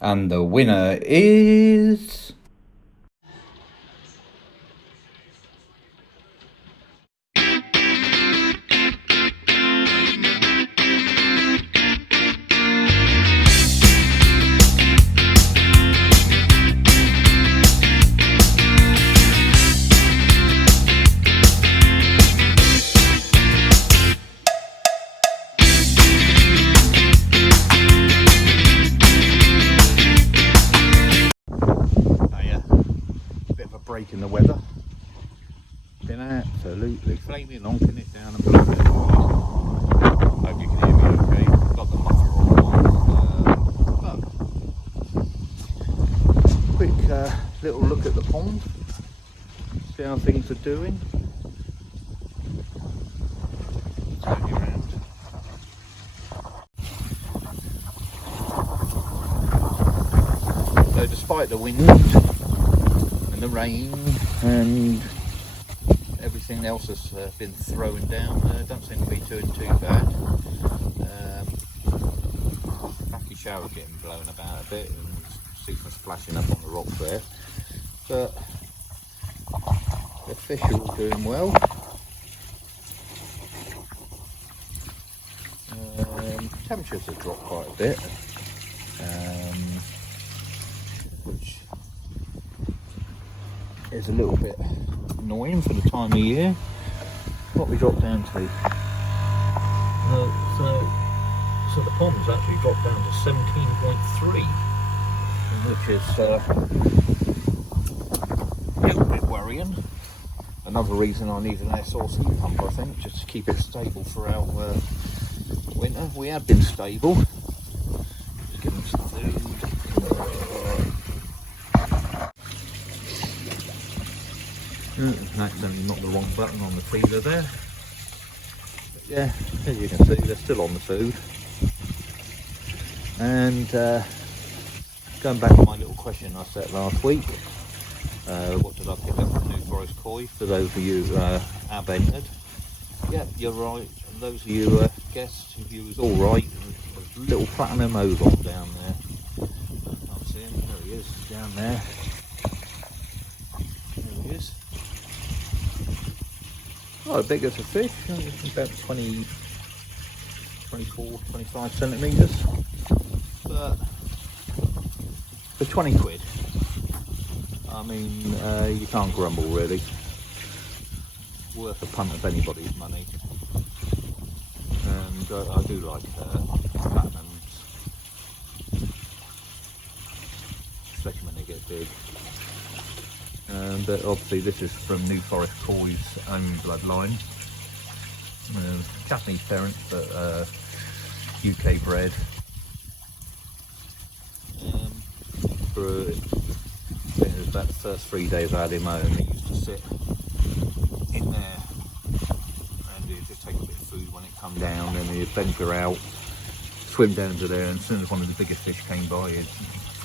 And the winner is... Bit of a break in the weather. Been absolutely flaming honking it down and blowing it away. Hope you can hear me okay. Got the muffler on. But quick little look at the pond. See how things are doing. Turn you around. So despite the wind and the rain and everything else has been thrown down, don't seem to be doing too bad. Backy shower getting blown about a bit and see some splashing up on the rocks there, but the fish are all doing well. Temperatures have dropped quite a bit, which is a little bit annoying for the time of year. What we dropped down to? So the pond's actually dropped down to 17.3, which is a little bit worrying. Another reason I need an air source heat pump, I think, just to keep it stable throughout winter. We have been stable. Just give them some food. Accidentally knocked the wrong button on the feeder there. But yeah, as you can see, they're still on the food. And going back to my little question I set last week, what did I pick up from New Forest Koi? For those of you have entered, yeah, you're right. And those of you guessed, you was all right. There's a little platinum ogon down there. I can't see him. There he is, down there. There he is. Not as big as a fish, about 20, 24, 25 centimetres. But for 20 quid, I mean, you can't grumble really. Worth a punt of anybody's money. And I do like platinums, especially when they get big. But obviously this is from New Forest Koi's own bloodline. Japanese parents, but UK bred. For I think it was about the first 3 days I had him home, he used to sit in there and he'd just take a bit of food when it come down, and he'd venture out, swim down to there, and as soon as one of the biggest fish came by, he'd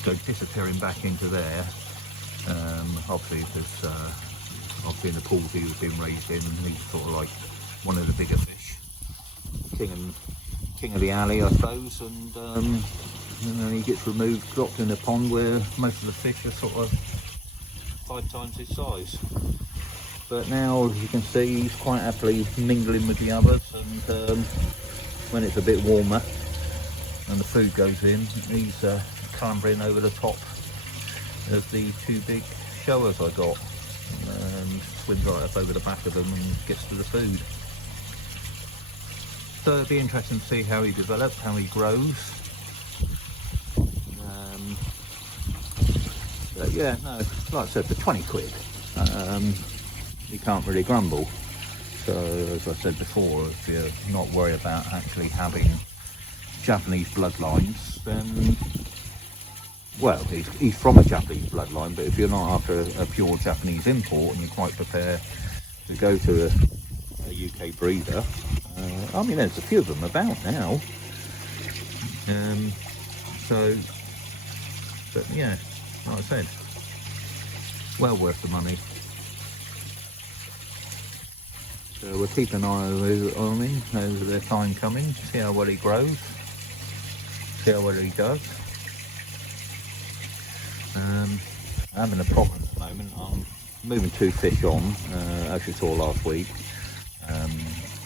go disappearing back into there. Obviously because obviously in the pools he was being raised in, and he's sort of like one of the bigger fish, king of the alley, I suppose. And then he gets removed, dropped in a pond where most of the fish are sort of 5 times his size. But now, as you can see, he's quite happily mingling with the others, and when it's a bit warmer and the food goes in, he's clambering over the top of the 2 big showers I got, and swims right up over the back of them and gets to the food. So it'll be interesting to see how he develops, how he grows. But yeah, no, like I said, for 20 quid, you can't really grumble. So as I said before, if you're not worried about actually having Japanese bloodlines, then, well, he's from a Japanese bloodline, but if you're not after a pure Japanese import and you're quite prepared to go to a UK breeder, I mean, there's a few of them about now. But yeah, like I said, well worth the money. So we'll keep an eye on him over the time coming, see how well he grows, see how well he does. I'm having a problem at the moment. I'm moving 2 fish on, as you saw last week.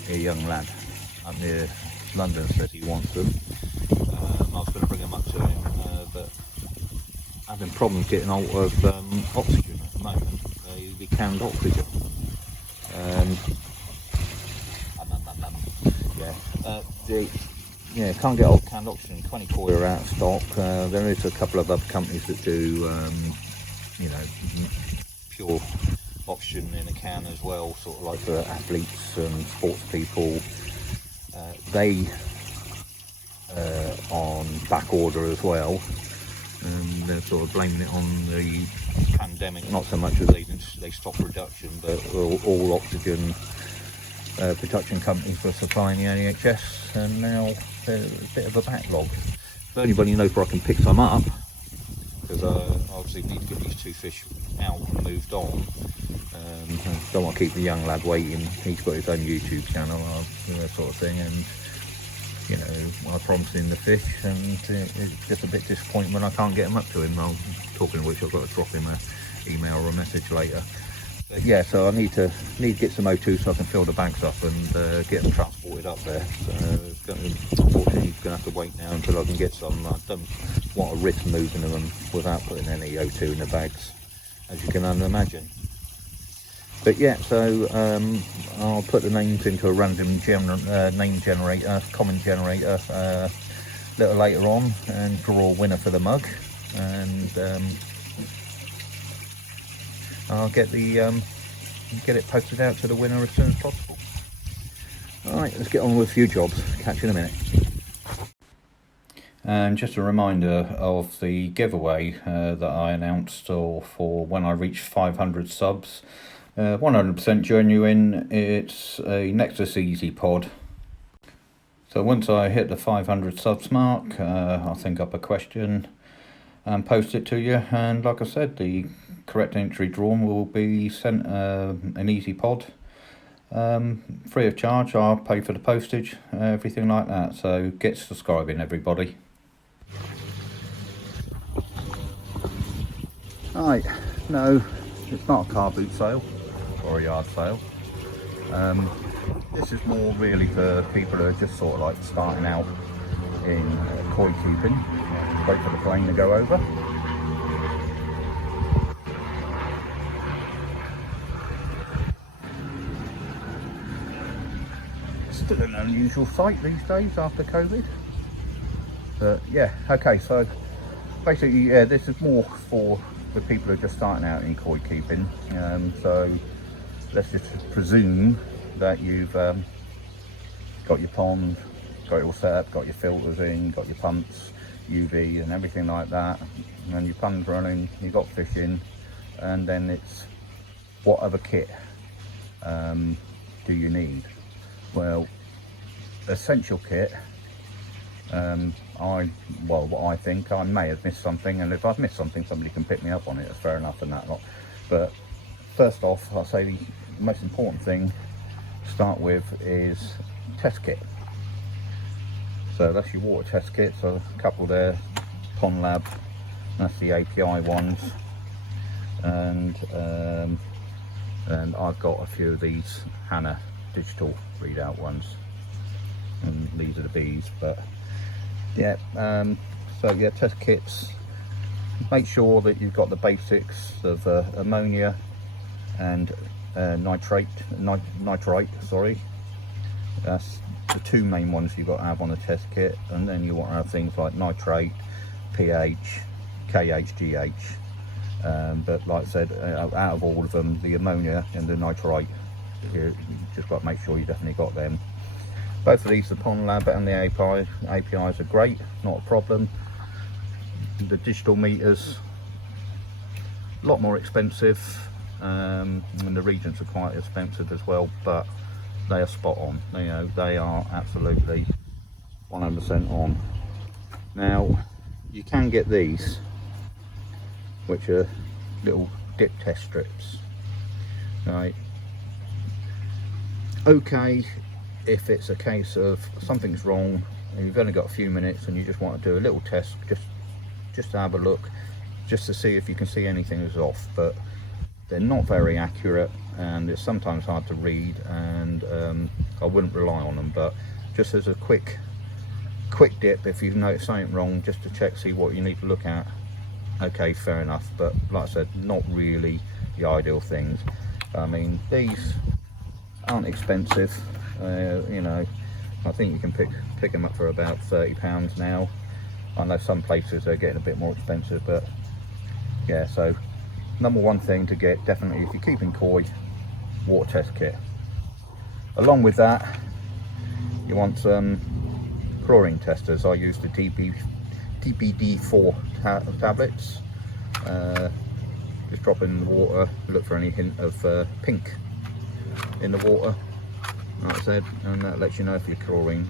A young lad up near London said he wants them. I was going to bring them up to him, but having problems getting hold of oxygen at the moment, the canned oxygen. Can't get old canned oxygen. 24 are out of stock. There is a couple of other companies that do, pure oxygen in a can as well, sort of like for athletes and sports people. They on back order as well, and they're sort of blaming it on the pandemic, not so much as they stopped production, but all oxygen production companies were supplying the NHS, and now there's a bit of a backlog. If anybody knows where I can pick some up, because I obviously need to get these 2 fish out and moved on. Don't want to keep the young lad waiting. He's got his own YouTube channel, that sort of thing, and I promised him the fish, and it's just a bit disappointing when I can't get him up to him. Talking of which, I've got to drop him an email or a message later. But yeah, so I need to get some O2 so I can fill the bags up and get them transported up there. So unfortunately, he's going to have to wait now until I can get some. I don't want to risk moving them without putting any O2 in the bags, as you can imagine. But yeah, so I'll put the names into a random name generator, comment generator, a little later on, and draw a winner for the mug, and I'll get it posted out to the winner as soon as possible. Alright, let's get on with a few jobs. Catch you in a minute. And just a reminder of the giveaway that I announced for when I reach 500 subs. 100% genuine. It's a Nexus Easy Pod. So once I hit the 500 subs mark, I'll think up a question and post it to you. And like I said, the correct entry drawn will be sent an Easy Pod, free of charge. I'll pay for the postage, everything like that. So get subscribing, everybody. Right, no, it's not a car boot sale or a yard sale. This is more really for people who are just sort of like starting out in koi keeping. Wait for the plane to go over. Still an unusual sight these days after COVID. But yeah, okay, so basically, yeah, this is more for the people who are just starting out in koi keeping. So let's just presume that you've got your pond, got it all set up, got your filters in, got your pumps, UV and everything like that, and your pond's running, you've got fish in, and then it's what other kit do you need? Well, essential kit, what I think, I may have missed something, and if I've missed something, somebody can pick me up on it, that's fair enough and that lot. But first off, I'll say the most important thing to start with is test kit. So that's your water test kit. So a couple there, Pond Lab, that's the API ones, and I've got a few of these Hannah digital readout ones, and these are the bees. But yeah, so yeah, test kits. Make sure that you've got the basics of ammonia and nitrite. Sorry, that's the two main ones you've got to have on a test kit, and then you want to have things like nitrate, pH, KH, GH. But like I said, out of all of them, the ammonia and the nitrite, you just got to make sure you definitely got them. Both of these, the Pond Lab and the APIs are great, not a problem. The digital meters, a lot more expensive, and the reagents are quite expensive as well, but they are spot on. You know, they are absolutely 100% on. Now, you can get these, which are little dip test strips, right? Okay, if it's a case of something's wrong and you've only got a few minutes and you just want to do a little test, just to have a look, just to see if you can see anything is off, but they're not very accurate and it's sometimes hard to read, and I wouldn't rely on them. But just as a quick dip, if you notice something wrong, just to check, see what you need to look at, okay, fair enough. But like I said, not really the ideal things. I mean, these aren't expensive, you know, I think you can pick them up for about £30 now. I know some places are getting a bit more expensive, but yeah. So number one thing to get, definitely, if you're keeping koi, water test kit. Along with that, you want some chlorine testers. I use the TPD4 tablets. Just drop in the water, look for any hint of pink in the water, like I said, and that lets you know if you're chlorine.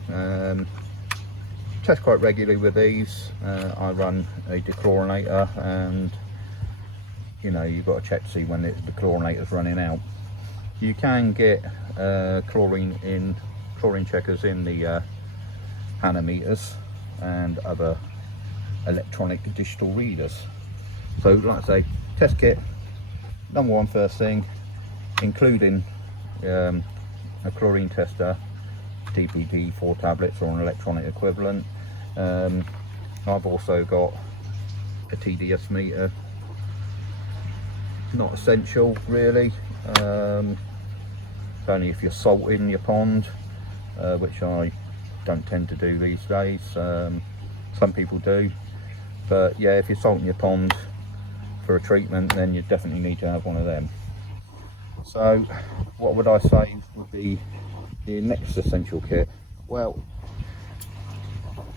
Test quite regularly with these. I run a dechlorinator, and you know, you've got to check to see when the chlorinator's running out. You can get chlorine checkers in the hanometers and other electronic digital readers. So like I say, test kit, number one first thing, including a chlorine tester, TPD4 tablets or an electronic equivalent. I've also got a TDS meter. Not essential really, only if you're salting your pond, which I don't tend to do these days. Some people do, but yeah, if you're salting your pond for a treatment, then you definitely need to have one of them. So what would I say would be the next essential kit? Well,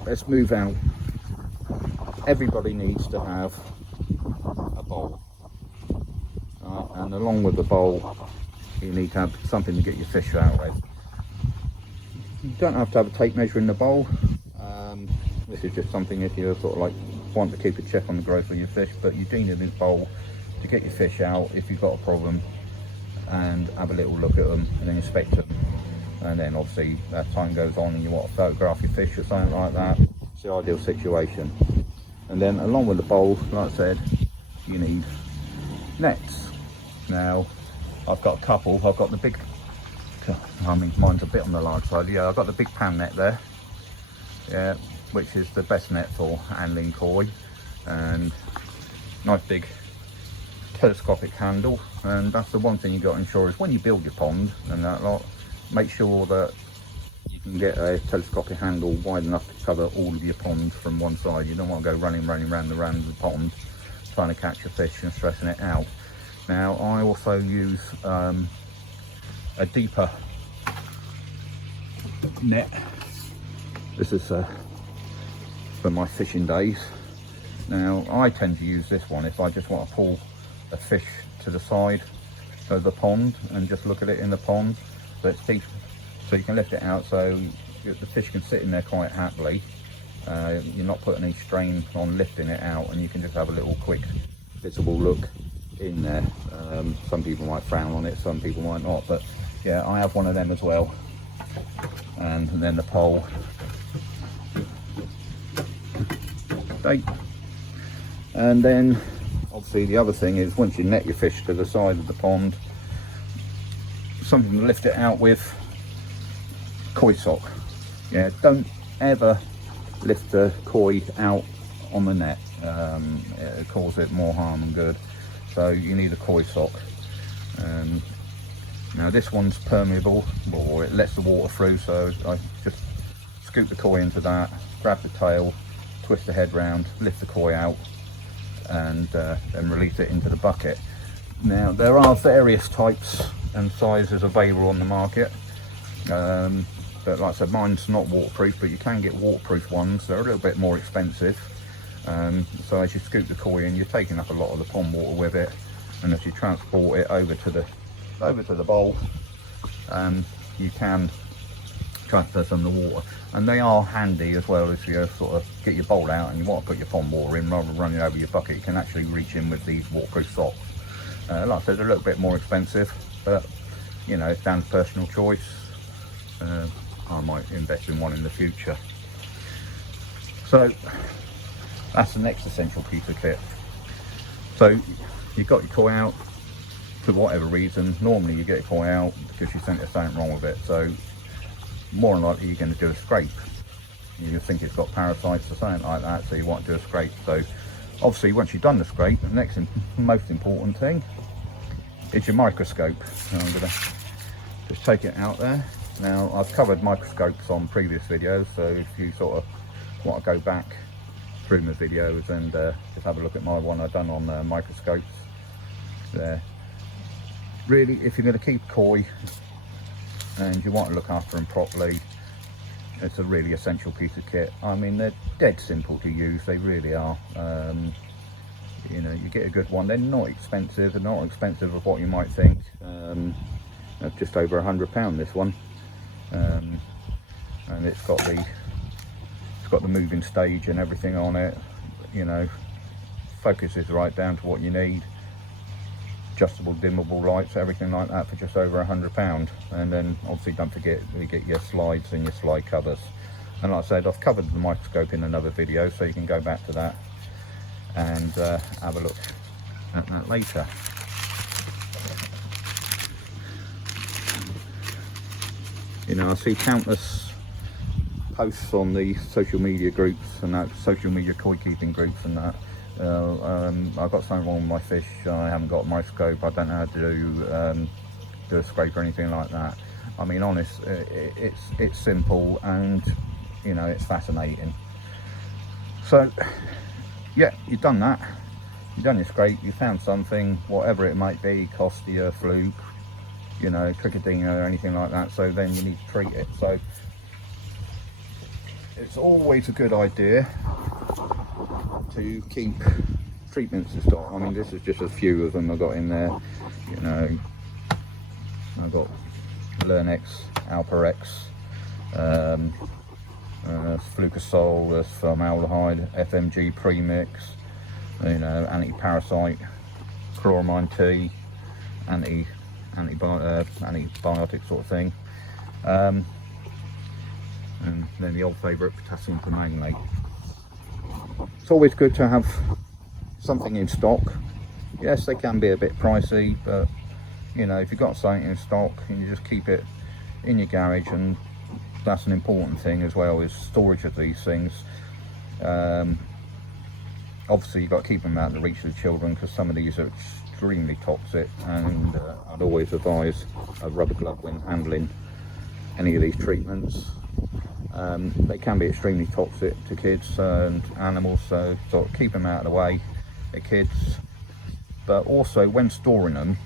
let's move out. Everybody needs to have a bowl, and along with the bowl you need to have something to get your fish out with. You don't have to have a tape measure in the bowl. This is just something if you sort of like want to keep a check on the growth of your fish, but you do need this bowl to get your fish out if you've got a problem, and have a little look at them and then inspect them. And then obviously as time goes on and you want to photograph your fish or something like that, it's the ideal situation. And then along with the bowl, like I said, you need nets. Now I've got a couple. I've got the big, I mean mine's a bit on the large side, yeah, I've got the big pan net there, yeah, which is the best net for handling koi, and nice big telescopic handle. And that's the one thing you got to ensure is when you build your pond and that lot, make sure that you can get a telescopic handle wide enough to cover all of your pond from one side. You don't want to go running around the pond trying to catch a fish and stressing it out. Now I also use a deeper net. This is for my fishing days. Now I tend to use this one if I just want to pull a fish to the side of the pond and just look at it in the pond. So it's deep, so you can lift it out so the fish can sit in there quite happily. You're not putting any strain on lifting it out, and you can just have a little quick visible look in there. Some people might frown on it, some people might not, but yeah, I have one of them as well. And then the pole. And then obviously the other thing is, once you net your fish to the side of the pond, something to lift it out with, koi sock. Yeah, don't ever lift the koi out on the net. It causes more harm than good. So you need a koi sock. Now this one's permeable, or it lets the water through, so I just scoop the koi into that, grab the tail, twist the head round, lift the koi out, and then release it into the bucket. Now there are various types and sizes available on the market, but like I said, mine's not waterproof, but you can get waterproof ones. They're a little bit more expensive. So as you scoop the koi in, you're taking up a lot of the pond water with it, and as you transport it over to the bowl, you can transfer some of the water. And they are handy as well. If you sort of get your bowl out and you want to put your pond water in rather than running over your bucket, you can actually reach in with these waterproof socks. Like I said, they're a little bit more expensive, but you know, it's down to personal choice. I might invest in one in the future. So that's the next essential piece of kit. So you've got your koi out for whatever reason. Normally you get your koi out because you think there's something wrong with it, so more than likely you're going to do a scrape. You think it's got parasites or something like that, so you want to do a scrape. So obviously once you've done the scrape, the next most important thing is your microscope. So I'm going to just take it out there. Now I've covered microscopes on previous videos, so if you sort of want to go back through my videos and just have a look at my one I've done on microscopes there. Really, if you're going to keep koi and you want to look after them properly, it's a really essential piece of kit. I mean, they're dead simple to use, they really are. You know, you get a good one. They're not expensive, they're not expensive of what you might think. Just over £100 this one, and it's got the moving stage and everything on it. You know, focus is right down to what you need. Adjustable dimmable lights, everything like that for just over £100. And then obviously don't forget you get your slides and your slide covers. And like I said, I've covered the microscope in another video, so you can go back to that and have a look at that later. You know, I see countless posts on the social media groups and that, social media koi keeping groups and that. I've got something wrong with my fish, I haven't got a microscope, I don't know how to do a scrape or anything like that. I mean, honest, it's simple, and you know, it's fascinating. So yeah, you've done that, you've done your scrape, you found something, whatever it might be, costia, fluke, you know, trichidina or anything like that, so then you need to treat it. So it's always a good idea to keep treatments in stock. I mean, this is just a few of them I've got in there. You know, I've got Learnex, Alparex, Flucosol, formaldehyde, FMG premix, you know, anti-parasite, chloramine T, antibiotic sort of thing, and then the old favourite, potassium permanganate. It's always good to have something in stock. Yes, they can be a bit pricey, but you know, if you've got something in stock, you just keep it in your garage, and that's an important thing as well, is storage of these things. Obviously you've got to keep them out of the reach of the children, because some of these are extremely toxic, and I'd always advise a rubber glove when handling any of these treatments. They can be extremely toxic to kids and animals, so sort of keep them out of the way of kids. But also when storing them,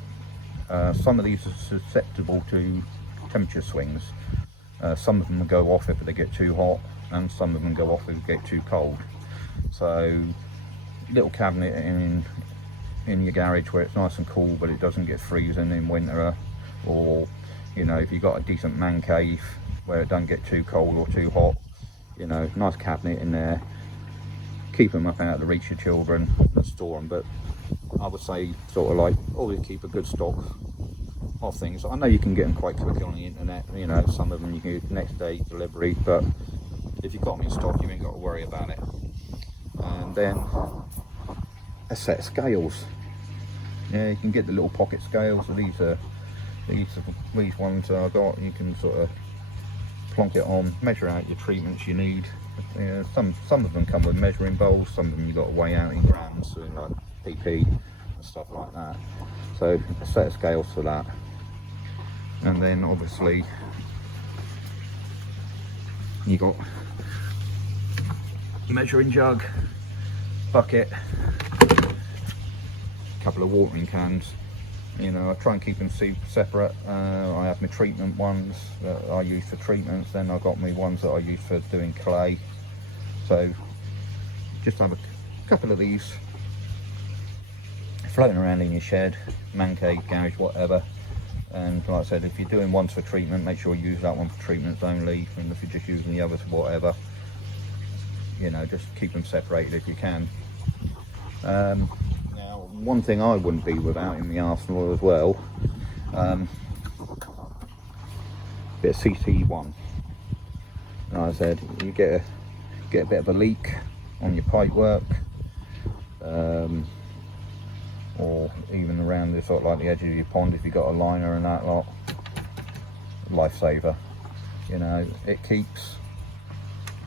some of these are susceptible to temperature swings. Some of them go off if they get too hot, and some of them go off if they get too cold. So little cabinet in your garage where it's nice and cool, but it doesn't get freezing in winter, or you know, if you've got a decent man cave where it don't get too cold or too hot, you know, nice cabinet in there. Keep them up out of the reach of children and store them. But I would say sort of like always keep a good stock of things. I know you can get them quite quickly on the internet, you know, some of them you can get next day delivery, but if you've got them in stock, you ain't got to worry about it. And then a set of scales. Yeah, you can get the little pocket scales. So these ones that I've got, you can sort of plonk it on, measure out your treatments you need. You know, some of them come with measuring bowls, some of them you've got to weigh out in grams, so like pp and stuff like that. So a set of scales for that. And then obviously you got measuring jug, bucket, a couple of watering cans. You know, I try and keep them separate. I have my treatment ones that I use for treatments, then I've got my ones that I use for doing clay. So just have a couple of these floating around in your shed, man cave, garage, whatever. And like I said, if you're doing ones for treatment, make sure you use that one for treatments only, and if you're just using the others for whatever, you know, just keep them separated if you can. Now, one thing I wouldn't be without in the arsenal as well, bit of CT1. Like I said, you get a bit of a leak on your pipe work, or even around the sort of like the edge of your pond if you've got a liner and that lot. Lifesaver, you know, it keeps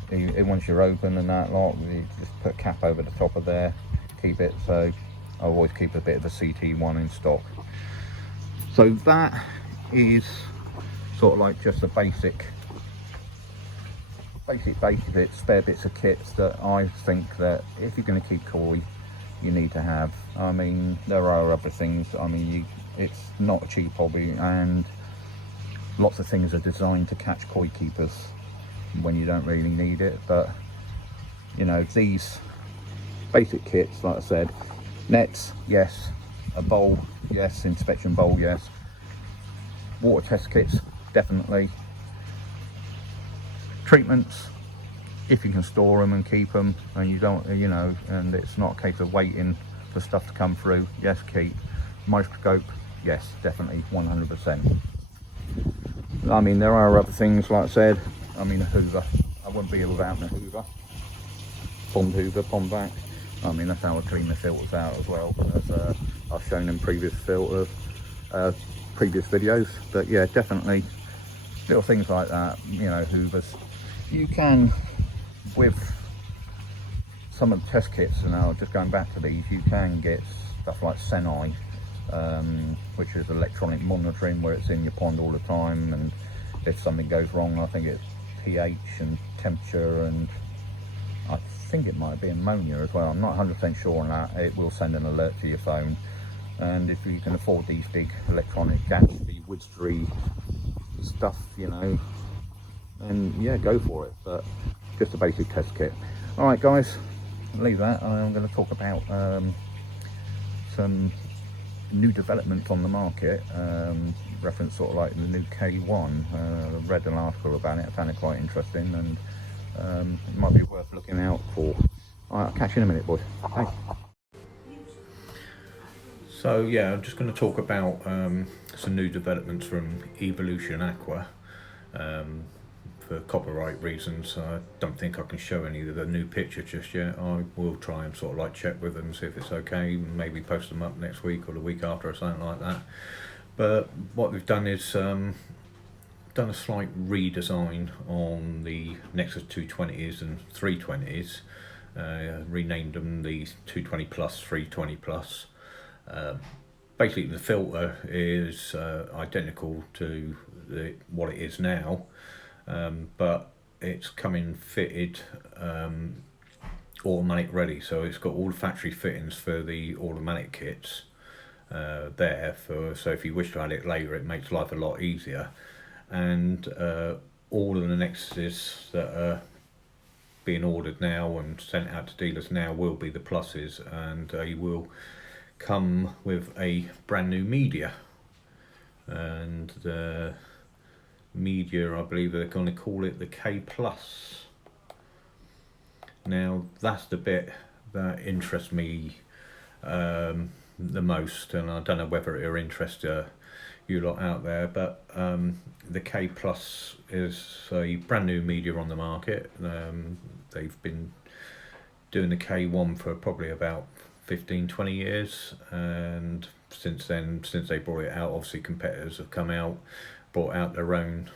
it once you're open and that lot, you just put a cap over the top of there, keep it. So I always keep a bit of a CT1 in stock. So that is sort of like just the basic bits, spare bits of kits that I think that if you're going to keep koi, you need to have. I mean, there are other things. I mean, it's not a cheap hobby, and lots of things are designed to catch koi keepers when you don't really need it. But you know, these basic kits, like I said, nets, yes. A bowl, yes. Inspection bowl, yes. Water test kits, definitely. Treatments, if you can store them and keep them, and you don't, you know, and it's not a case of waiting for stuff to come through, yes, keep. Microscope, yes, definitely, 100%. I mean, there are other things, like I said. I mean, a hoover, I wouldn't be without a hoover. Pond hoover, pond vac. I mean, that's how I clean the filters out as well, as I've shown in previous videos. But yeah, definitely little things like that, you know, hoovers. You can, with some of the test kits, and now just going back to these, you can get stuff like Senai, which is electronic monitoring, where it's in your pond all the time, and if something goes wrong, I think it's pH and temperature, and I think it might be ammonia as well. I'm not 100% sure on that. It will send an alert to your phone, and if you can afford these big electronic Gatsby Widstree stuff, you know, and yeah, go for it. But just a basic test kit. All right, guys, leave that. I'm going to talk about some new developments on the market, reference sort of like the new K1. I read an article about it. I found it quite interesting, and it might be worth looking out for. All right, I'll catch you in a minute, boys. Bye. So yeah, I'm just going to talk about some new developments from Evolution Aqua. For copyright reasons, I don't think I can show any of the new pictures just yet. I will try and sort of like check with them, see if it's okay, maybe post them up next week or the week after or something like that. But what we've done is done a slight redesign on the Nexus 220s and 320s, renamed them the 220 Plus, 320 Plus. Basically the filter is identical to what it is now, but it's coming fitted automatic ready, so it's got all the factory fittings for the automatic kits there, so if you wish to add it later, it makes life a lot easier. And all of the Nexuses that are being ordered now and sent out to dealers now will be the pluses, and they will come with a brand new media. And the media, I believe they're going to call it the K Plus. Now that's the bit that interests me the most, and I don't know whether it'll interest you lot out there, but the K Plus is a brand new media on the market. They've been doing the K1 for probably about 15-20 years, and since they brought it out, obviously competitors have come out, brought out their own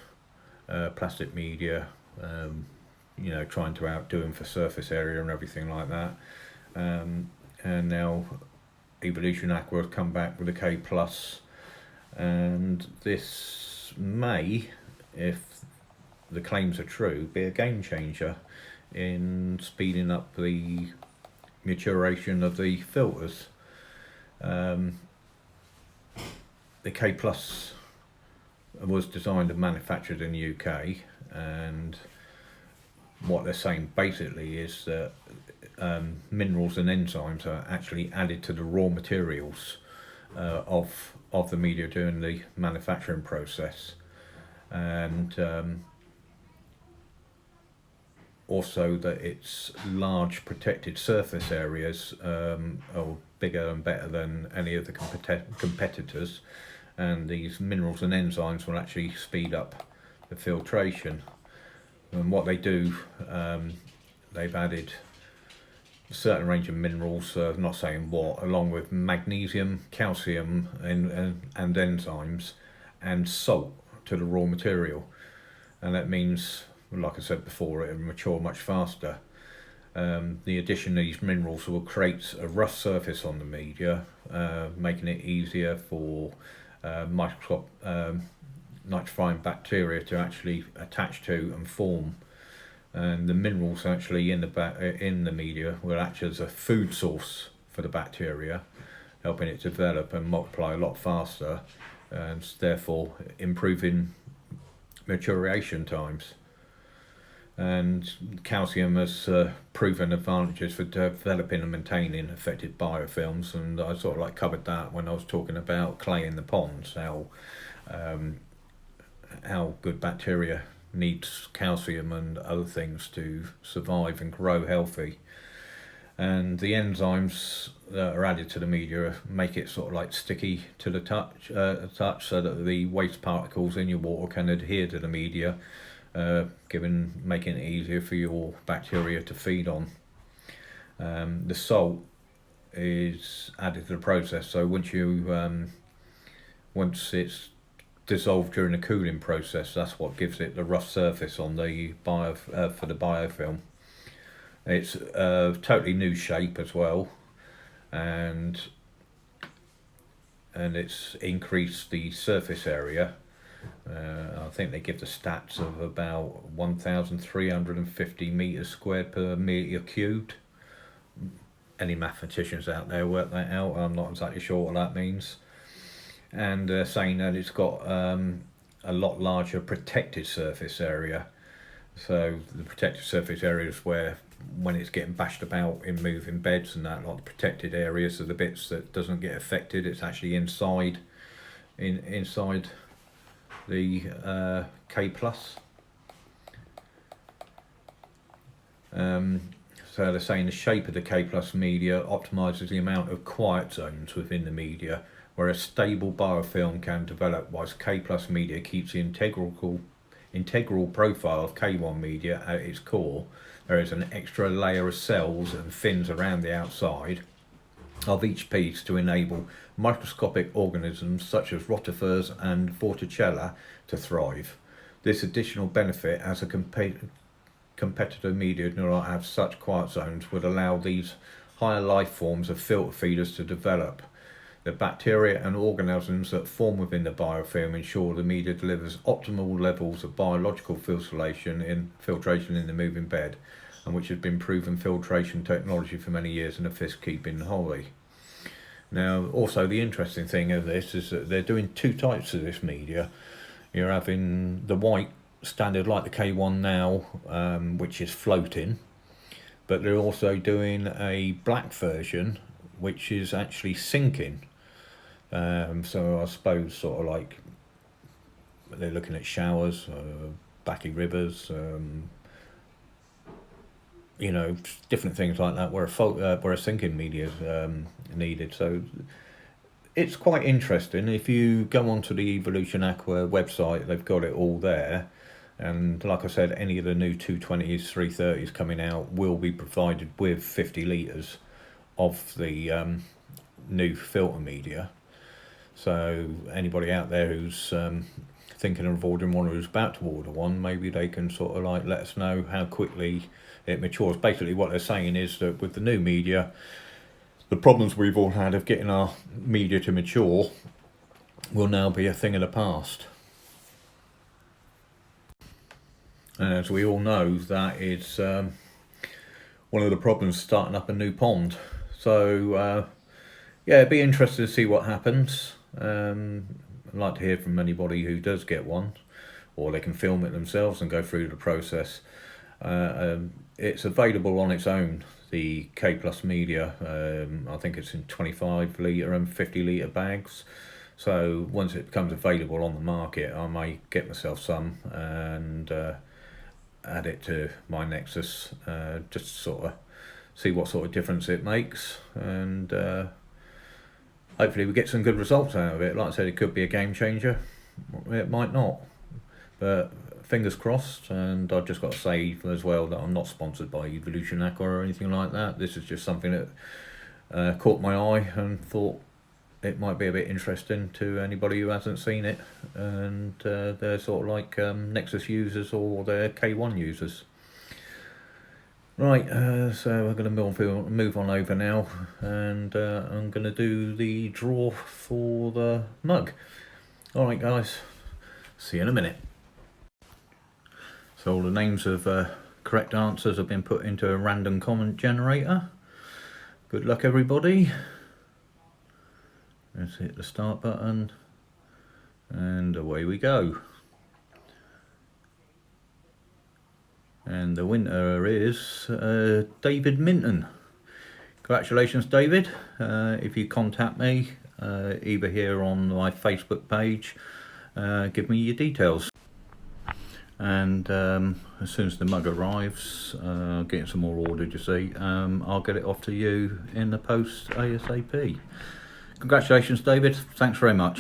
plastic media, you know, trying to outdo them for surface area and everything like that, and now Evolution Aqua have come back with a K Plus, and this may, if the claims are true, be a game changer in speeding up the maturation of the filters. The K Plus was designed and manufactured in the UK, and what they're saying basically is that minerals and enzymes are actually added to the raw materials of the media during the manufacturing process, and also that its large protected surface areas are bigger and better than any of the competitors, and these minerals and enzymes will actually speed up the filtration. And what they do, they've added a certain range of minerals, not saying what, along with magnesium, calcium, and enzymes, and salt to the raw material. And that means, like I said before, it will mature much faster. The addition of these minerals will create a rough surface on the media, making it easier for microscope nitrifying bacteria to actually attach to and form. And the minerals actually in the media will act as a food source for the bacteria, helping it develop and multiply a lot faster, and therefore improving maturation times. And calcium has proven advantages for developing and maintaining effective biofilms, and I sort of like covered that when I was talking about clay in the ponds, how good bacteria needs calcium and other things to survive and grow healthy. And the enzymes that are added to the media make it sort of like sticky to the touch, so that the waste particles in your water can adhere to the media, making it easier for your bacteria to feed on. The salt is added to the process, so once it's dissolved during the cooling process, that's what gives it the rough surface on the for the biofilm. It's a totally new shape as well, and it's increased the surface area. I think they give the stats of about 1,350 meters squared per meter cubed. Any mathematicians out there work that out? I'm not exactly sure what that means. And saying that it's got a lot larger protected surface area. So the protected surface area is where, when it's getting bashed about in moving beds and that, like the protected areas are the bits that doesn't get affected. It's actually inside the K plus. So they're saying the shape of the K plus media optimizes the amount of quiet zones within the media, where a stable biofilm can develop, whilst K plus media keeps the integral profile of K1 media at its core. There is an extra layer of cells and fins around the outside of each piece to enable microscopic organisms such as rotifers and Vorticella to thrive. This additional benefit, as a competitor media do not have such quiet zones, would allow these higher life forms of filter feeders to develop. The bacteria and organisms that form within the biofilm ensure the media delivers optimal levels of biological filtration in the moving bed, and which has been proven filtration technology for many years in the fish keeping hobby. Now, also the interesting thing of this is that they're doing two types of this media. You're having the white standard like the K1 now, which is floating, but they're also doing a black version which is actually sinking. So I suppose sort of like they're looking at showers, backy rivers, different things like that, where a sinking media is needed. So it's quite interesting. If you go onto the Evolution Aqua website, they've got it all there. And like I said, any of the new 220s, 330s coming out will be provided with 50 litres of the new filter media. So anybody out there who's thinking of ordering one or who's about to order one, maybe they can sort of like let us know how quickly it matures. Basically what they're saying is that with the new media, the problems we've all had of getting our media to mature will now be a thing of the past. And as we all know, that is one of the problems starting up a new pond. So it'd be interesting to see what happens. I'd like to hear from anybody who does get one, or they can film it themselves and go through the process. It's available on its own, the K Plus media. I think it's in 25 litre and 50 litre bags. So once it becomes available on the market, I may get myself some and add it to my Nexus, just sort of see what sort of difference it makes, and hopefully we get some good results out of it. Like I said, it could be a game changer, it might not, but fingers crossed. And I've just got to say as well that I'm not sponsored by Evolution Aqua or anything like that. This is just something that caught my eye and thought it might be a bit interesting to anybody who hasn't seen it, and they're sort of like Nexus users or they're K1 users. Right, so we're going to move on over now, and I'm going to do the draw for the mug. Alright guys, see you in a minute. So all the names of correct answers have been put into a random comment generator. Good luck everybody. Let's hit the start button, and away we go. And the winner is David Minton. Congratulations, David. If you contact me, either here on my Facebook page, give me your details. And as soon as the mug arrives, getting some more ordered, you see, I'll get it off to you in the post ASAP. Congratulations, David. Thanks very much.